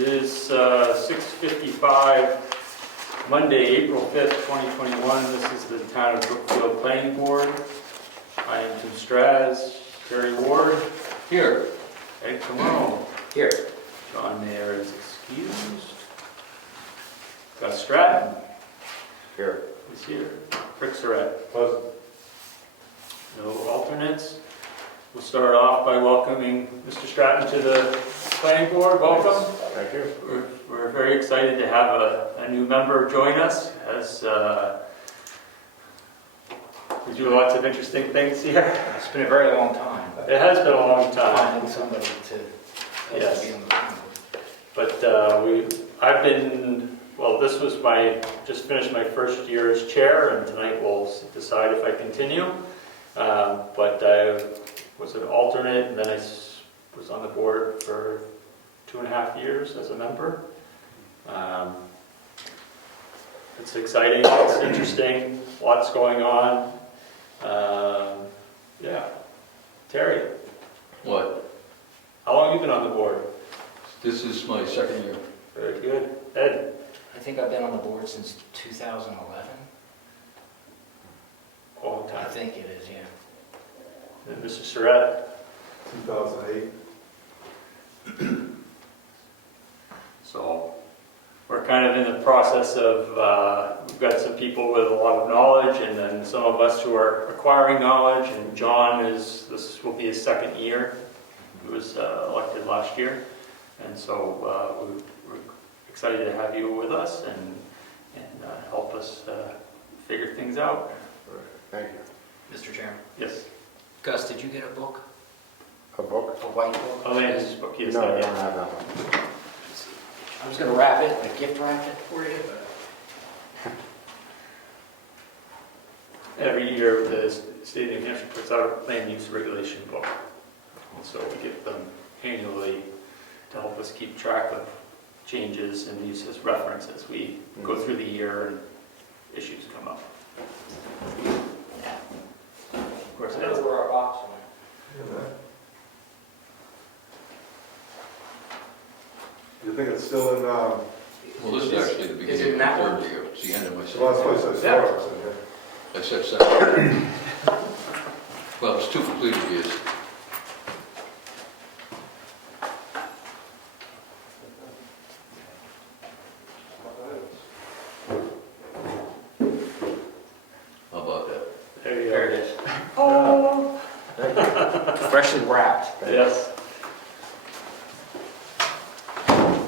It is 6:55, Monday, April 5th, 2021. This is the Town of Brookfield Planning Board. I am Tim Straz, Terry Ward. Here. Ed Comeau. Here. John Mayer is excused. Gus Stratton Here. is here. Rick Surratt. Present. No alternates. We'll start off by welcoming Mr. Stratton to the planning board. Welcome. Thank you. We're very excited to have a new member join us as we do lots of interesting things here. It's been a very long time. It has been a long time. Finding somebody to Yes. be on the panel. But this was just finished my first year as chair, and tonight we'll decide if I continue. But I was an alternate, and then I was on the board for 2.5 years as a member. It's exciting, it's interesting, lots going on. Yeah. Terry, What? how long have you been on the board? This is my second year. Very good. Ed? I think I've been on the board since 2011. Long I time. think it is, yeah. And Mr. Surratt? 2008. So we're kind of in the process of, we've got some people with a lot of knowledge, and then some of us who are acquiring knowledge, and John this will be his second year. He was elected last year, and so we're excited to have you with us and help us figure things out. Thank you. Mr. Chairman. Yes. Gus, did you get a book? A book? A white book? Oh, yeah, this is book. Yes, No, I I did. don't have that one. I was going to wrap it, like gift wrap it for you, but Every year, the state of New Hampshire puts out a land use regulation book. And so we get them annually to help us keep track of changes and use as reference as we go through the year and issues come up. Of course, it has. where our box went. You think it's still in, Well, this is actually the Is it beginning of in the that one? third year. It's the end of my the last second place year. I saw it was in here. I said second. Well, it's 2 completed years. How about that? There you There go. it is. Oh! Freshly wrapped. Yes.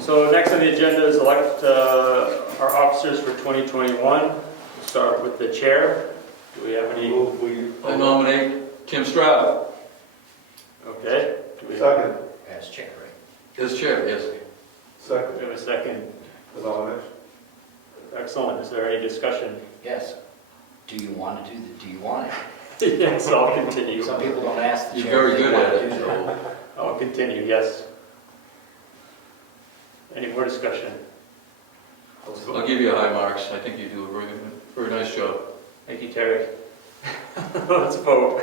So next on the agenda is elect our officers for 2021. We'll start with the chair. Do we have any? I nominate Tim Stroud Okay. Do we Second. As chair, right? as chair, yes. Second. have a second? The nomination. Excellent. Is there any discussion? Yes. Do you want to do the, do you want it? Yes, I'll continue. Some people don't ask the You're chair. very if they good want at to it, do that. so I'll continue, yes. Any more discussion? I'll give you a high marks. I think you do a very nice job. Thank you, Terry. Let's vote.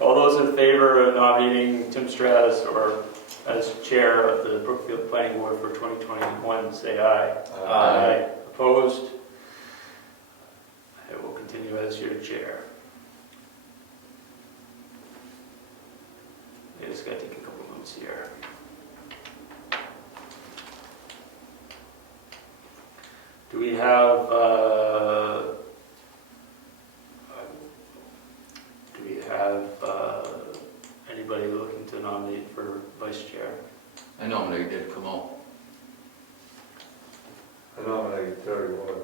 All those in favor of nominating Tim Straz or as chair of the Brookfield Planning Board for 2021, say aye. Aye. Opposed? I will continue as your chair. I just gotta take a couple notes here. Do we have, anybody looking to nominate for vice chair? I nominate Ed Comeau. I nominate Terry Ward.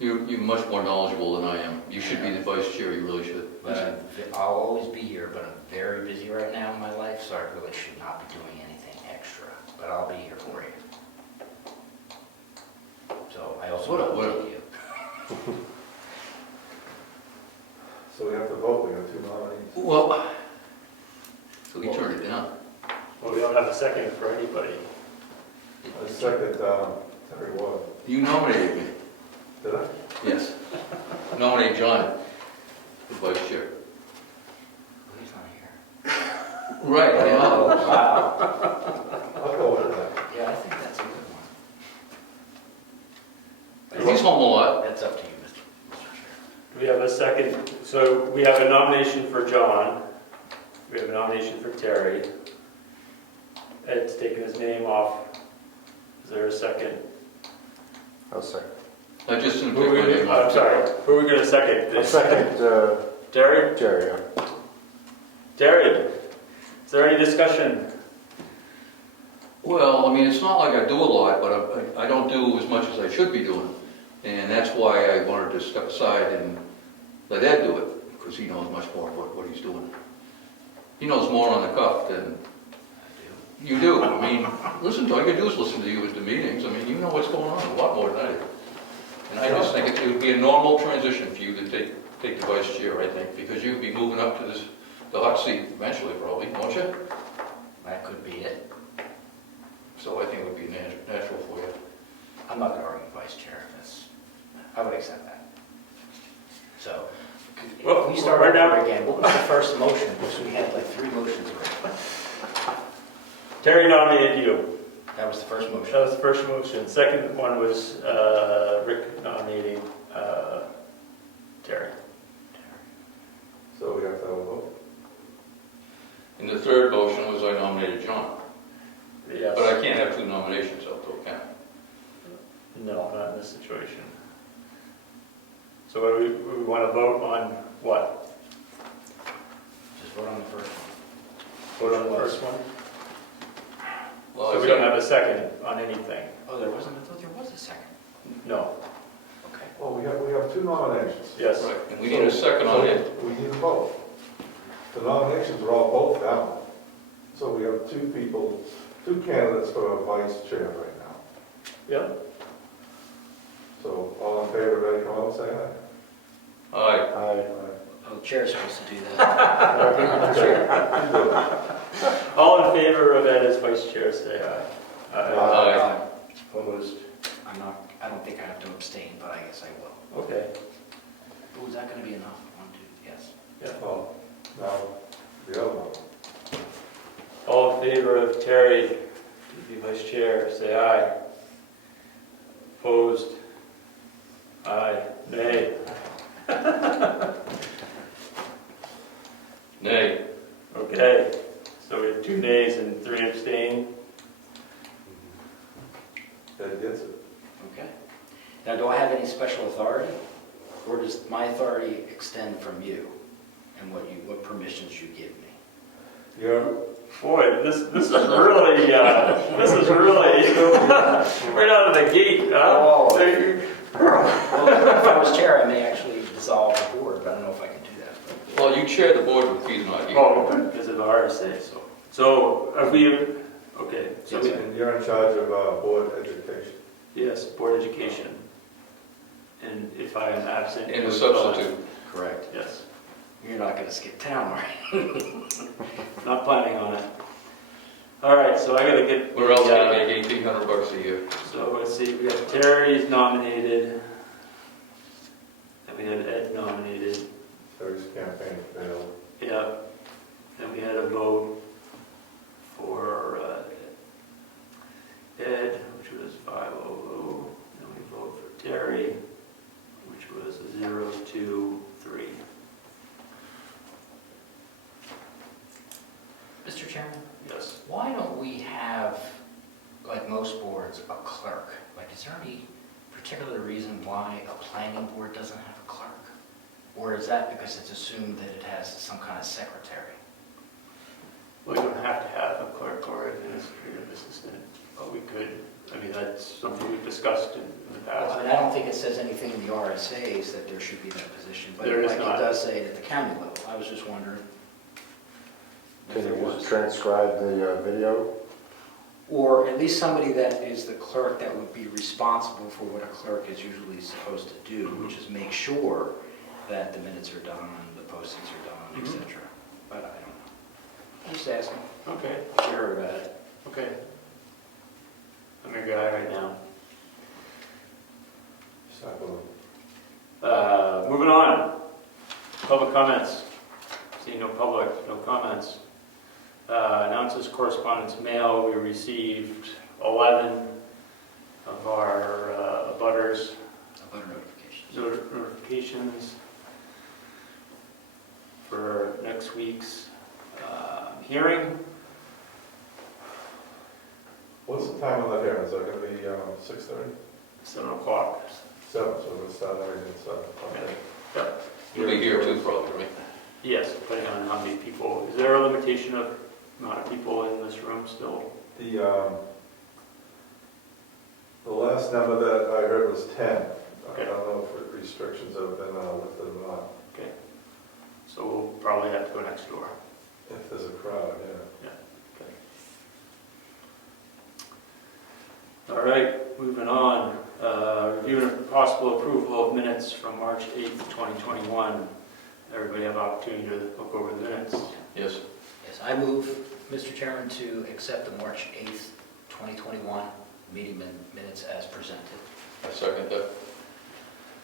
You're much more knowledgeable than I am. You should be the vice chair, you really should. But I'll always be here, but I'm very busy right now in my life, so I really should not be doing anything extra. But I'll be here for you. So I also What- will you. So we have to vote, we have 2 nominees. Well, so we turned it down. Well, we don't have a second for anybody. I second Terry Ward. You nominated me. Did I? Yes. Nominate John for vice chair. He's not here. Right, I Oh, know. wow. I'll go with that. Yeah, I think that's a good one. He's home a lot. That's up to you, Mr. Chair. Do we have a second? So we have a nomination for John. We have a nomination for Terry. Ed's taken his name off. Is there a second? I'll second. I just didn't Who pick are we my name gonna, I'm up. sorry, who are we gonna second? I'll second Terry? Jerry. Yeah. Terry, is there any discussion? Well, I mean, it's not like I do a lot, but I don't do as much as I should be doing. And that's why I wanted to step aside and let Ed do it, because he knows much more about what he's doing. He knows more on the cuff than you do. I mean, listen, all you can do is listen to you at the meetings. I mean, you know what's going on a lot more than I do. And I just think it would be a normal transition for you to take the vice chair, I think, because you'd be moving up to the hot seat eventually, probably, won't you? That could be it. So I think it would be natural for you. I'm not gonna argue vice chair, I would accept that. So, Well, if we start right over now- again, what was the first motion? Because we had like 3 motions already. Terry nominated you. That was the first motion. That was the first motion. Second one was Rick nominating Terry. So we have to have a vote. And the third motion was I nominated John. Yes. But I can't have 2 nominations out though, can I? No, not in this situation. So what do we want to vote on what? Just vote on the first one. Vote on the first one? Well, So I we don't think- have a second on anything? Oh, there wasn't, I thought there was a second. No. Okay. Well, we have 2 nominations. Yes. Right, and we need a second on it. We need a vote. The nominations are all both down. So we have 2 people, 2 candidates for a vice chair right now. Yep. So all in favor, ready, come out, say aye. Aye. Aye. Oh, the chair's supposed to do that. You do it. All in favor of Ed as vice chair, say aye. Aye. Opposed? I don't think I have to abstain, but I guess I will. Okay. Oh, is that gonna be enough? 1, 2, yes. Oh, now, the other one. All in favor of Terry to be vice chair, say aye. Opposed? Aye. Nay? Nay. Okay. So we have 2 nays and 3 abstain. Ed gets it. Okay. Now, do I have any special authority? Or does my authority extend from you? And what permissions you give me? You're, Boy, this is really right out of the gate. Oh. So you- Well, if I was chair, I may actually dissolve the board, but I don't know if I can do that. Well, you chair the board with Peter, not you. Oh, because of the RSA, so. So, if we, okay, so, Yes, sir. and you're in charge of board education. yes, board education. And if I am absent. And you a fill in. substitute. Correct. Yes, You're not gonna skip town, right? not planning on it. All right, so I gotta get. Where else can yeah, I make $1,800 a year? So let's see, we got Terry's nominated. Then we had Ed nominated. Terry's campaign failed. Yeah. Then we had a vote for Ed, which was 500. Then we vote for Terry, which was a 023. Mr. Chairman, Yes. why don't we have, like most boards, a clerk? Like, is there any particular reason why a planning board doesn't have a clerk? Or is that because it's assumed that it has some kind of secretary? We don't have to have a clerk or administrative assistant, but we could. I mean, that's something we've discussed in the Well, past. I mean, I don't think it says anything in the RSA's that there should be that position, but There is like not. it does say it at the county level. I was just wondering if Can there you was. just transcribe the video? Or at least somebody that is the clerk that would be responsible for what a clerk is usually supposed to do, which is make sure that the minutes are done, the postings are done, Mhm. etc. But I don't know. I'm just asking. Okay, If you heard about it. okay. I'm your guy right now. Just not going. Moving on. Public comments. See no public, no comments. Announces correspondence mail. We received 11 of our butters About notifications. notifications for next week's hearing. What's the time on that hearing? Is that gonna be 6:30? 7 o'clock. 7, so we'll start everything at 7. Okay. Yep. You'll be here too, probably, right? Yes, depending on how many people. Is there a limitation of amount of people in this room still? The last number that I heard was 10. I Okay. don't know if restrictions have been lifted or not. Okay. So we'll probably have to go next door. If there's a crowd, yeah. All right, moving on. Review and possible approval of minutes from March 8th, 2021. Everybody have opportunity to look over the minutes? Yes. Yes, I move, Mr. Chairman, to accept the March 8th, 2021 meeting minutes as presented. I second that.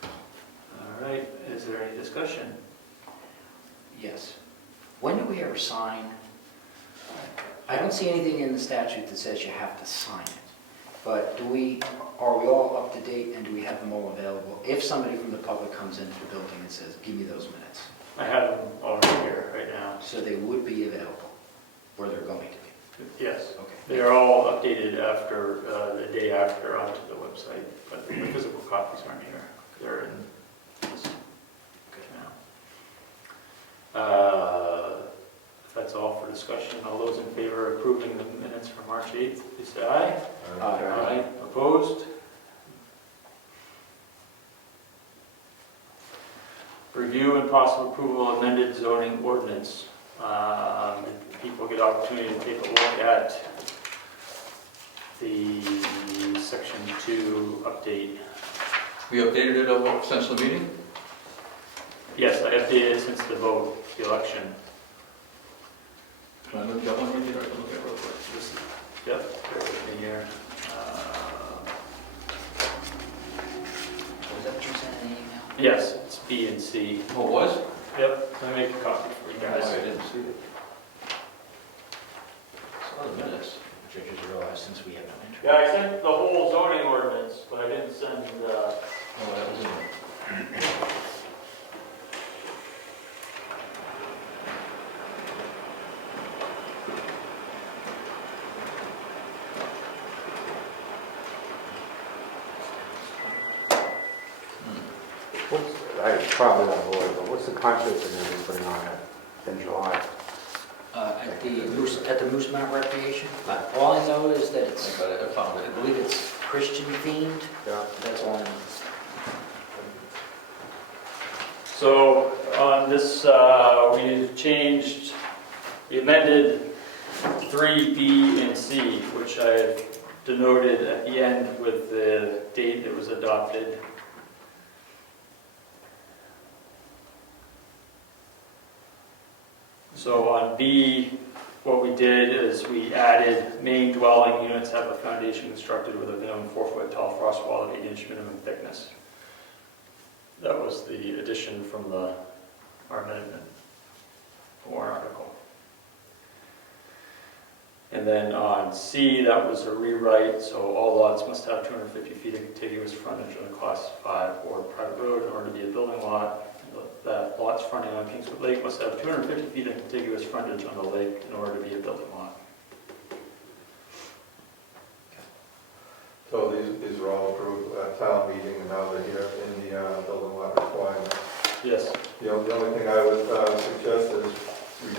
All right, is there any discussion? Yes. When do we ever sign? I don't see anything in the statute that says you have to sign it. But are we all up to date and do we have them all available? If somebody from the public comes into the building and says, give me those minutes, I have them already here right now. so they would be available, or they're going to be. Yes, Okay. they are all updated after, the day after onto the website, but the physical copies aren't here. They're in this Good. now. If that's all for discussion, all those in favor of approving the minutes from March 8th, please say aye. Aye. Opposed? Review and possible approval of amended zoning ordinance. Did people get opportunity to take a look at the section 2 update? We updated it since the meeting? Yes, I updated it since the vote, the election. Can I look at one right here? I can look at it real quick. This is, yep, bear with me here. Was that what you sent in an email? Yes, it's B and C. Oh, it was? Yep, let me make a copy for you Why guys. I didn't see it. Saw the minutes, which I just realized since we have no interest. Yeah, I sent the whole zoning ordinance, but I didn't send, Oh, that was in there. I probably not aware, but what's the concert that they're putting on in July? At the Moose Mountain Recreation. All I know is that I it's, got it, I found I it. believe it's Christian themed. Yeah. That's all I know. so on this, we amended 3, B, and C, which I denoted at the end with the date it was adopted. So on B, what we did is we added main dwelling units have a foundation constructed with a minimum 4-foot tall frost wall of 8-inch minimum thickness. That was the addition from our amendment, warrant article. And then on C, that was a rewrite, so all lots must have 250 feet of contiguous frontage on a class 5 or private road in order to be a building lot. That lots fronting on Kingswood Lake must have 250 feet of contiguous frontage on the lake in order to be a building lot. So these are all approved at town meeting, and now they're here in the building lot requirement. Yes. The only thing I would suggest is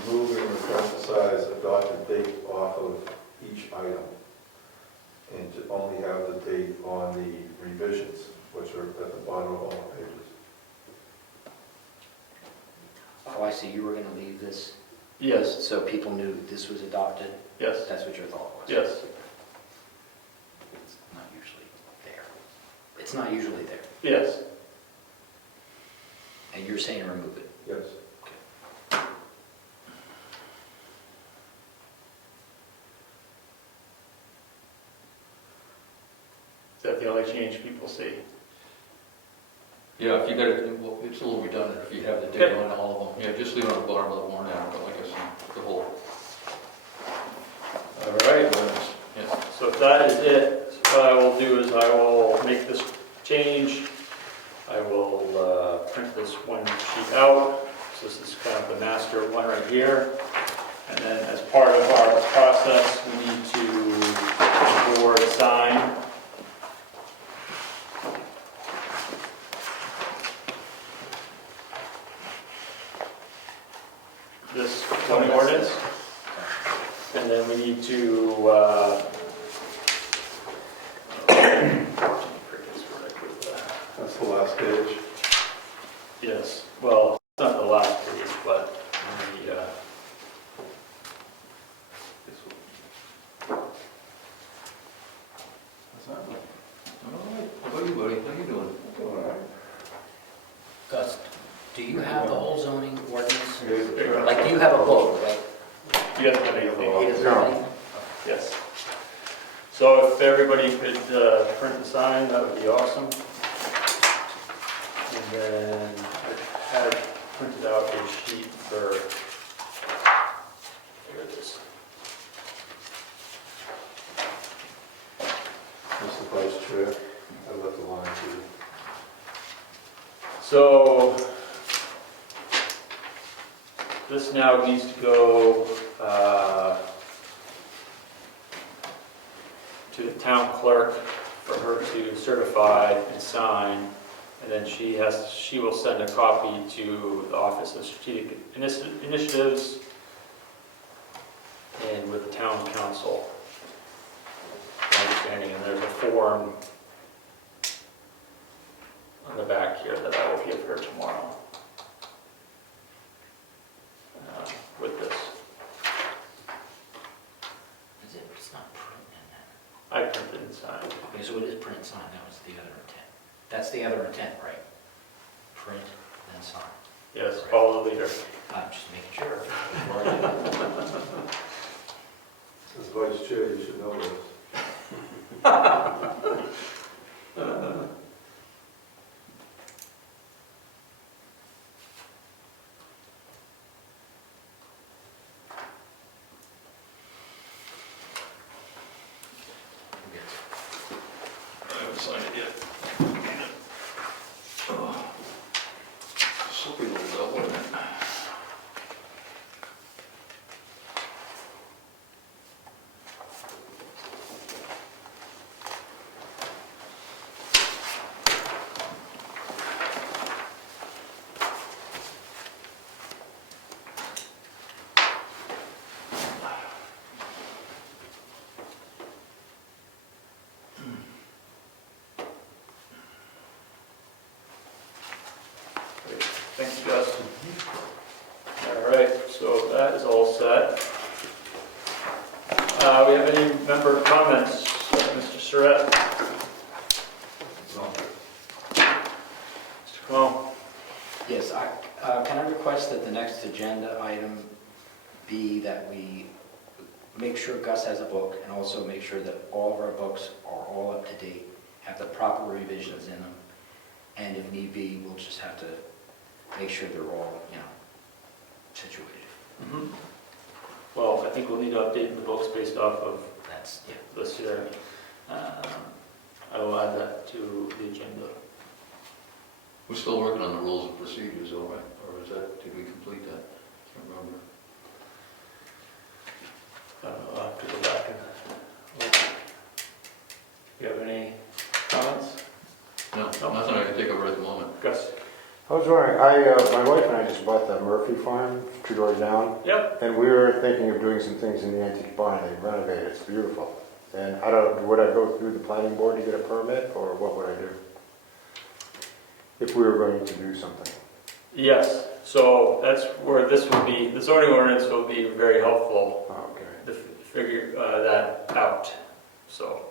removing the parenthesize adopted date off of each item, and to only have the date on the revisions, which are at the bottom of all the pages. Oh, I see, you were gonna leave this, Yes. so people knew this was adopted? Yes. That's what your thought was? Yes. It's not usually there. It's not usually there. Yes. And you're saying remove it? Yes. Is that the only change people see? Yeah, if you got it, well, it's a little redundant if you have the date on all of them. Yeah, just leave it on the bottom of the warrant article, I guess, the whole. All right, Yes. so if that is it, what I will do is I will make this change. I will print this one sheet out. So this is kind of the master one right here. And then as part of our process, we need to board sign. This zoning ordinance. And then we need to, That's the last page. yes, well, it's not the last page, but the, All right. How about you, buddy? How you doing? All right. Gus, do you have the whole zoning ordinance? Sure. Like, do you have a book, like? he doesn't have anything. He doesn't have No. anything? Yes. So if everybody could print and sign, that would be awesome. And then I had printed out a sheet for, here it is. Mr. Vice Chair, I left the line to you. So this now needs to go to the town clerk for her to certify and sign. And then she will send a copy to the Office of Strategic Initiatives and with the town council. My understanding, and there's a form on the back here that I will give her tomorrow with this. Is it, it's not print in that? I printed and signed. Okay, so it is print and sign, that was the other intent. That's the other intent, right? Print and sign. Yes, follow the leader. I'm just making sure. before I do it. As Vice Chair, you should know this. I haven't signed it yet. Oh. Slippery little devil, isn't it? Great. Thanks, Gus. All right, so that is all set. We have any member comments? Mr. Surratt? No. Mr. Comeau? Yes, can I request that the next agenda item be that we make sure Gus has a book and also make sure that all of our books are all up to date, have the proper revisions in them, and if need be, we'll just have to make sure they're all, situated. Well, I think we'll need to update the books based off of That's, yeah. this here. I will add that to the agenda. We're still working on the rules and procedures, all right? Or is that, did we complete that? Can't remember. I don't know, I'll have to go back and look. You have any comments? No, nothing I can think of right at the moment. Gus? I was wondering, my wife and I just bought the Murphy farm 2 doors down, Yep. and we were thinking of doing some things in the antique barn. They renovated, it's beautiful. And would I go through the planning board to get a permit, or what would I do? If we were going to do something. Yes, so that's where this will be, the zoning ordinance will be very helpful Oh, okay. to figure that out. So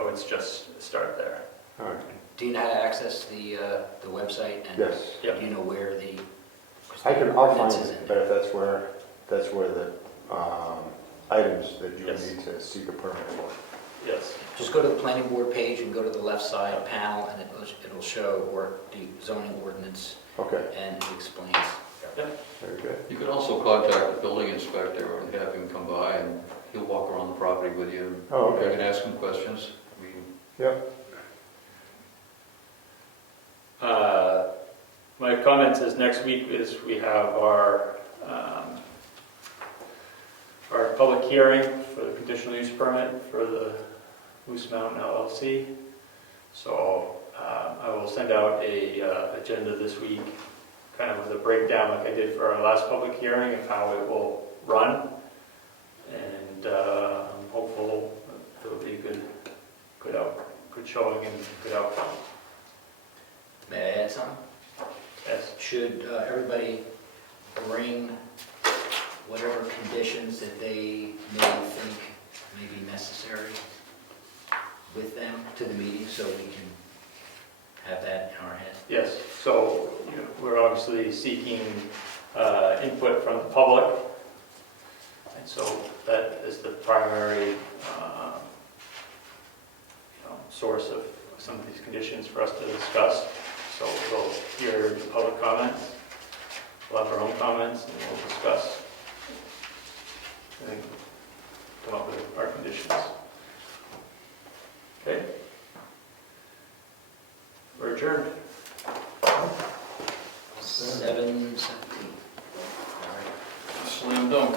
I would just start there. All right. Do you know how to access the website? And Yes. Yep. do you know where the? I'll find ordinance is it, in? but if that's where the items that you would Yes. need to seek a permit for. Yes. Just go to the planning board page and go to the left side panel, and it'll show the zoning ordinance, Okay, and it explains. very good. You could also contact the building inspector and have him come by and he'll walk property with you. Oh, okay. You can ask him questions. Yep. My comments is next week is we have our public hearing for the conditional use permit for the Moose Mountain LLC. So I will send out a agenda this week, kind of with a breakdown like I did for our last public hearing of how it will run. And I'm hopeful it'll be a good showing and good outcome. May I add something? Yes. Should everybody bring whatever conditions that they may think may be necessary with them to the meeting so we can have that in our head? Yes, so we're obviously seeking input from the public, and so that is the primary source of some of these conditions for us to discuss. So we'll hear the public comments, we'll have our own comments, and we'll discuss and come up with our conditions. Okay? We're adjourned. 7:17. All right. Slam dunk.